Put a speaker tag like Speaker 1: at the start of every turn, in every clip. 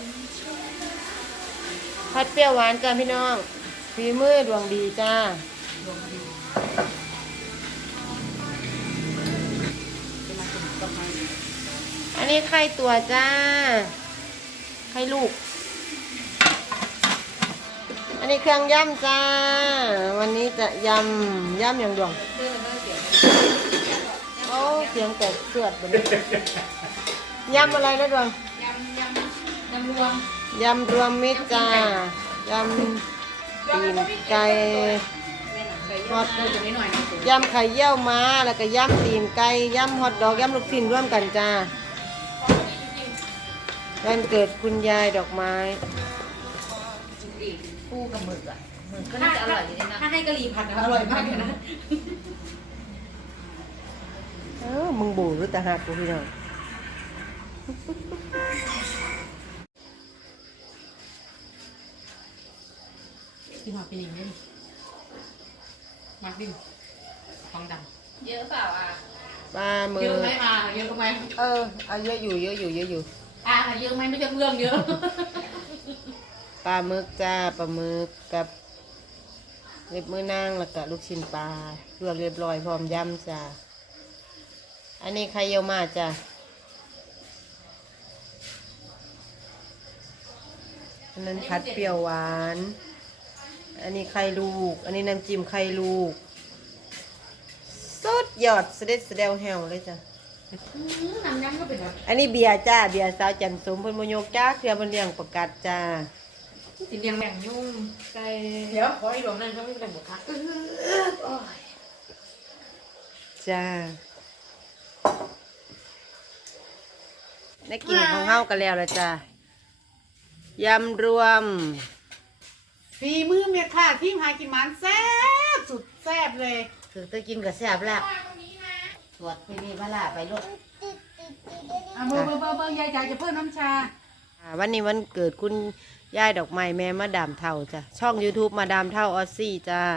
Speaker 1: ผัดเปรี้ยวหวานจ้าพี่น้องฝีมือดวงดีจ้าอันนี้ไข่ตัวจ้าไข่ลูกอันนี้เครื่องย่ำจ้าวันนี้จะยำอย่างดวงโอ้เสียงแตกเสือดแบบนี้ยำอะไรนะดวงยำรวมมิตรจ้ายำตีนไก่ฮอตยำไข่เยี่ยวม้าแล้วก็ยำตีนไก่ยำฮอตดอกยำลูกชิ้นร่วมกันจ้าวันเกิดคุณยายดอกไม้
Speaker 2: คู่กับหมึกอ่ะหมึกก็น่าจะอร่อยอยู่ดีนะถ้าให้กะหรี่ผัดอร่อยมากเลยนะ
Speaker 1: มึงบูหรือตาหักกูพี่น้อง
Speaker 2: ที่มาเป็นอย่างนี้มาดิฟองดำเยอะเปล่าอ่ะ
Speaker 1: ปลาหมึก
Speaker 2: เยอะไหมอ่ะเยอะไหม
Speaker 1: เอาเยอะอยู่เยอะอยู่
Speaker 2: อ่ะเยอะไหมไม่ใช่เรื่องเยอะ
Speaker 1: ปลาหมึกจ้าปลาหมึกกับเล็บมือนางแล้วก็ลูกชิ้นปลาลวกเรียบร้อยพร้อมยำจ้าอันนี้ไข่เยี่ยวม้าจ้าอันนั้นผัดเปรี้ยวหวานอันนี้ไข่ลูกอันนี้น้ำจิ้มไข่ลูกสุดยอดเสด็จเสดวแฮวเลยจ้ะ
Speaker 2: น้ำยำก็เป็นแบบ
Speaker 1: อันนี้เบียร์จ้าเบียร์สาวจันทร์สมเพิ่นบ่ยกจ้าเพื่อเพิ่นเลี้ยงประกาศจ้า
Speaker 2: สิเลี้ยงแบ่งยุ่งใจเดี๋ยวขอให้หลวงนั่นเขาไม่เป็นหมดค่ะ
Speaker 1: จ้าได้กินของเฮากันแล้วละจ้ายำรวม
Speaker 2: ฝีมือเมียค่ะที่หากินมันแซ่บสุดแซ่บเลย
Speaker 1: คือตัวกินกับแซ่บแล้วสวดไปนี่พระละไปลูก
Speaker 2: เบอร์ยายจ๋าจะเพิ่มน้ำชา
Speaker 1: วันนี้วันเกิดคุณยายดอกไม้แม่มาดามเท่าจ้ะช่อง YouTube มาดามเท่าออสซี่จ้า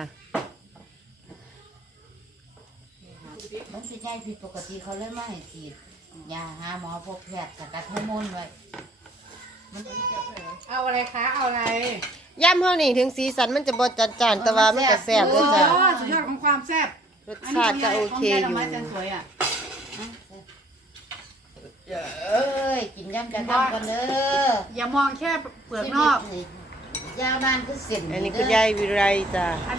Speaker 3: มันสิใช่ผิดปกติเขาเลยไม่ให้ฉีดยาหาหมอพบแพทย์สกัดฮอร์โมนไว้
Speaker 2: เอาอะไรคะเอาอะไร
Speaker 1: ย่ำเท่านี้ถึงสีสันมันจะบดจัดจานแต่ว่ามันจะแซ่บด้วยจ้ะ
Speaker 2: สุดยอดของความแซ่บ
Speaker 1: รสชาติก็โอเคอยู่
Speaker 3: เอ้ยกินยำกระทำกันเด้อ
Speaker 2: อย่ามองแค่เปลือกนอก
Speaker 3: ยาวนานก็เสร็จ
Speaker 1: อันนี้คุณยายวิไรจ้ะ
Speaker 2: อัน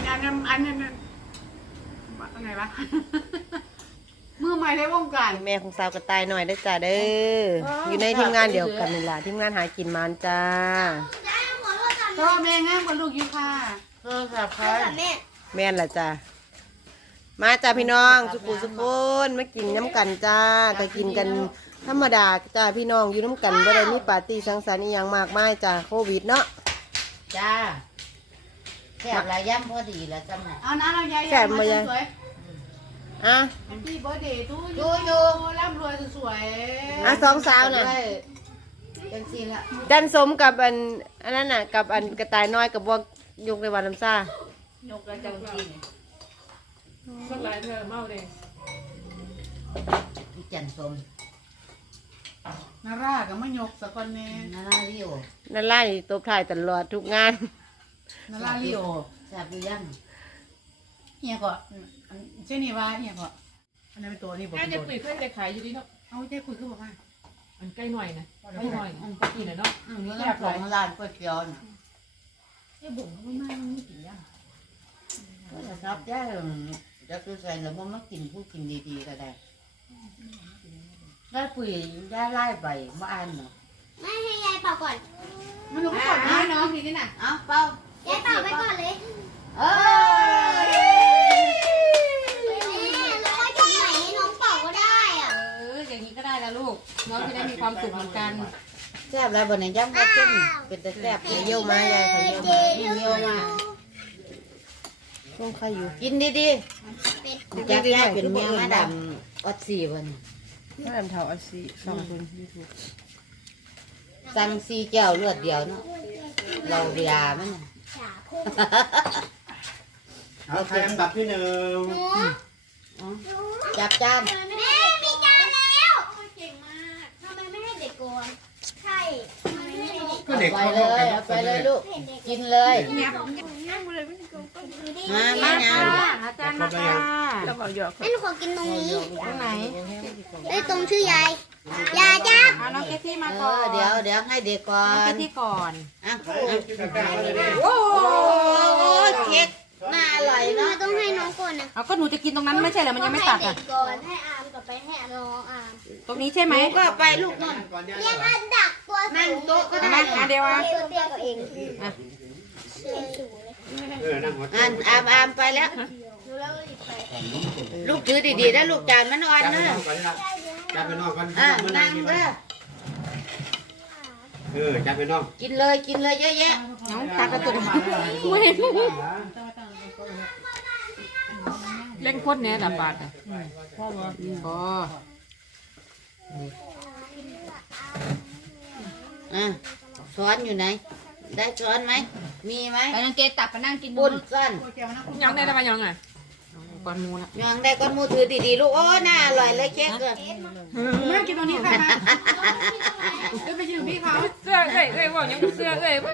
Speaker 2: ไงวะมือใหม่ในวงการ
Speaker 1: แม่ของสาวกระต่ายหน่อยได้จ้ะเด้ออยู่ในทีมงานเดียวกันนี่แหละทีมงานหากินมันจ้า
Speaker 2: พ่อแม่งามกว่าลูกอยู่ค่ะ
Speaker 1: โทรศัพท์ค่ะแม่นล่ะจ้ะมาจ้าพี่น้องสุกุสุกุนมากินน้ำกันจ้าก็กินกันธรรมดาจ้าพี่น้องอยู่น้ำกันบ่ได้มีปาร์ตี้สังสรรค์อีหยังมากมายจ้าโควิดเนาะ
Speaker 3: จ้าแซ่บหลายย่ำพอดีแล้วจ้า
Speaker 2: เอาน้าเรายายมาสวย
Speaker 1: อ่ะ
Speaker 2: พี่เบอร์เดย์ทู
Speaker 3: ยู
Speaker 2: ร่ำรวยสวย
Speaker 1: อ่ะสองสาวน่ะ
Speaker 3: เป็นซีละ
Speaker 1: ดันสมกับอันนั้นน่ะกับอันกระต่ายน้อยกับพวกยกในวันน้ำซ่าย
Speaker 2: กแล้วจังจีนสักหลายเธอเมาเลย
Speaker 3: พี่จันสม
Speaker 2: นารากับมะยกสักคนนี้
Speaker 3: นาราลิโอ
Speaker 1: นั่นไล่ตบถ่ายตลอดทุกงาน
Speaker 2: นาราลิโอ
Speaker 3: แซ่บดียัง
Speaker 2: เฮียก็เช่นนี้ว่าเฮียก็อันนั้นเป็นตัวนี่บอก
Speaker 4: น่าจะคุยเพื่อนจะขายอยู่ดีเนาะ
Speaker 2: เอาใจคุยคือบอกว่า
Speaker 4: อันใกล้หน่อยนะไม่หน่อยก็กินเนาะ
Speaker 3: เมื่อก่อนร้านก๋วยเตี๋ยวน่ะ
Speaker 2: ไอ้บุ๋มไม่มาไม่กินยัง
Speaker 3: ครับย่าจะคือใส่แล้วมันกินผู้กินดีๆก็ได้ได้ปุ๋ยได้ไล่ใบมาอ่านเนาะ
Speaker 5: ไม่ให้ยายเป่าก่อน
Speaker 2: มันลงก่อนนะน้องทีนี้น่ะ
Speaker 3: เอาเป่าย
Speaker 5: ายเป่าไปก่อนเลยแล้วก็จุดไหนให้น้องเป่าก็ได้อ่ะ
Speaker 2: อย่างนี้ก็ได้แล้วลูกน้องจะได้มีความสุขเหมือนกัน
Speaker 3: แซ่บอะไรบนไหนย่ำก็เข้มเป็นแต่แซ่บเยี่ยวมายายเขาเยี่ยวมา
Speaker 1: ต้องใครอยู่
Speaker 3: กินดีๆจะได้เป็นเมียมาดำออดสี่วัน
Speaker 1: มาดำเท่าออดสี่สองคนยูทูบ
Speaker 3: สั่งซีเจ้าเลือดเดียวเนาะเราเบียร์มั้ง
Speaker 6: เอาใครอันดับที่หนึ่ง
Speaker 3: จับจาน
Speaker 5: แม่มีจานแล้วเก่งมากทำไมไม่ให้เด็กโกนใช่ทำไมไม่ให้เด็ก
Speaker 6: ก็เด็ก
Speaker 3: ไป
Speaker 6: เขา
Speaker 3: เล
Speaker 6: เข้าย กัน
Speaker 3: เอาไปเลยลูกกินเลยมาไม่งาน
Speaker 2: อาจารย์นะคะ
Speaker 5: แม่หนูขอกินตรงนี้
Speaker 2: ตรงไหน
Speaker 5: เอ้ยตรงชื่อยายยายจ้า
Speaker 2: เอาน้องเกตตี้มา
Speaker 3: เอ
Speaker 2: ก่อ
Speaker 3: อนเดี๋ยวให้เด็กก่อ
Speaker 2: น้องเก
Speaker 3: น
Speaker 2: ตตี้ก่อน
Speaker 3: อ่ะ
Speaker 2: โอ้
Speaker 3: โอ้เค้กน่าอร่อย
Speaker 5: หนู
Speaker 3: เนาะ
Speaker 5: ต้องให้น้องก่อนนะ
Speaker 2: เอาก็หนูจะกินตรงนั้นไม่ใช่เหรอมันยังไม่ตัก
Speaker 5: ให้
Speaker 2: อ่ะ
Speaker 5: เด็กก่อนให้อามก่อนไปให้น้องอาม
Speaker 2: ตรงนี้ใช่ไหม
Speaker 3: ก็ไปลูกนั่น
Speaker 5: เรียกอันดักตัว
Speaker 3: นั่งโต๊ะก็
Speaker 2: เอา
Speaker 3: ได้
Speaker 2: มาเดี๋ยว
Speaker 5: ตัวเตี้ยกับเอง
Speaker 6: นั่งหัว
Speaker 3: อามไปแล้ว
Speaker 5: หนูเล่าอีกไป
Speaker 3: ลูกถือดีๆนะลูกจานมันอ่อน
Speaker 6: จับไป
Speaker 3: นะ
Speaker 6: นอกก่อนจับไปนอกก่อน
Speaker 3: นั่งเด้อ
Speaker 6: จับไปนอก
Speaker 3: กินเลยเยอะแยะ
Speaker 2: น้องตักกระตุกไม่เห็นเล่นโคตรเนี้ยดับบาดอ่ะพอ
Speaker 3: ช้อนอยู่ไหน ได้ช้อนไหมมีไหม
Speaker 2: ไปน้องเกตตักไปนั่งกิน
Speaker 3: ปุ้นซ่อน
Speaker 2: ยังได้ไหมยังไงก่อนมูนะ
Speaker 3: ยังได้ก้อนมูถือดีๆลูกโอ้น่าอร่อยเลยเค้กเกิน
Speaker 2: แม่กินตรงนี้ค่ะไปยืมพี่เขาเสื้อเอ้ยบอกยังเสื้อเอ้ย